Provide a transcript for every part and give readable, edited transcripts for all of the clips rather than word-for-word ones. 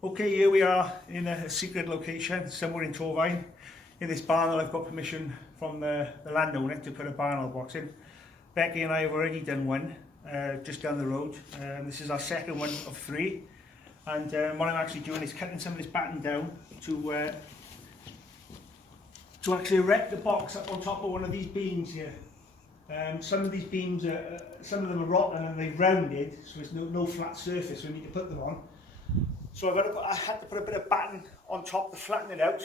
Okay, here we are in a secret location somewhere in Torvine. In this barnel I've got permission from the landowner to put a barnel box in. Becky and I have already done one just down the road. This is our second one of 3, and what I'm actually doing is cutting some of this batten down to actually erect the box up on top of one of these beams here. Some of these beams, some of them are rotten and they've rounded, so there's no flat surface we need to put them on. So I had to put a bit of batten on top to flatten it out,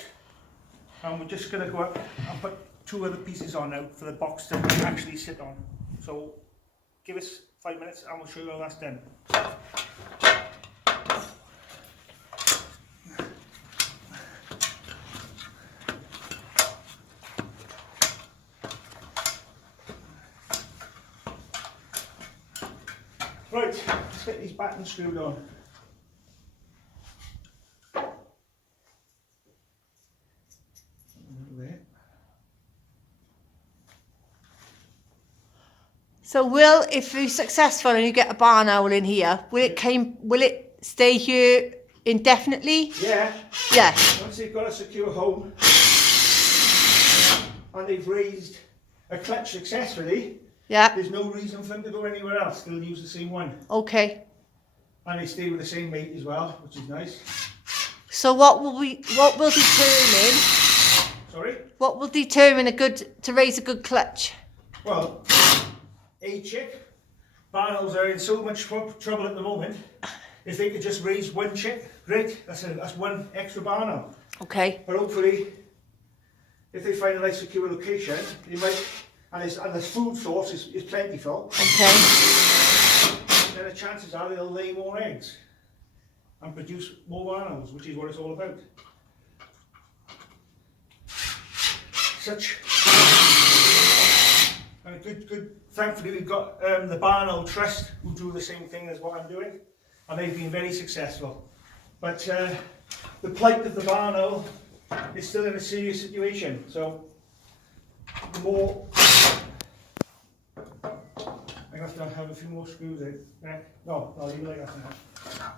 and we're just going to go up and put 2 other pieces on now for the box to actually sit on. So give us 5 minutes and we'll show you how that's done. Right, let's get these battens screwed on. So if you're successful and you get a barn owl in here, will it stay here indefinitely? Yeah. Yeah. Once they've got a secure home and they've raised a clutch successfully, yeah, there's no reason for them to go anywhere else. They'll use the same one. Okay. And they stay with the same mate as well, which is nice. So what will determine? Sorry? What will determine to raise a good clutch? Well, a chick. Barnels are in so much trouble at the moment. If they could just raise 1 chick, great. That's 1 extra barnel. Okay. But hopefully, if they find a nice secure location, they might, and the food source is plentiful. Okay. Then the chances are they'll lay more eggs and produce more barnels, which is what it's all about. And good. Thankfully, we've got the Barnel Trust who do the same thing as what I'm doing, and they've been very successful. But the plight of the Barnel is still in a serious situation. So the more I have to have a few more screws in. No, leave it like that now.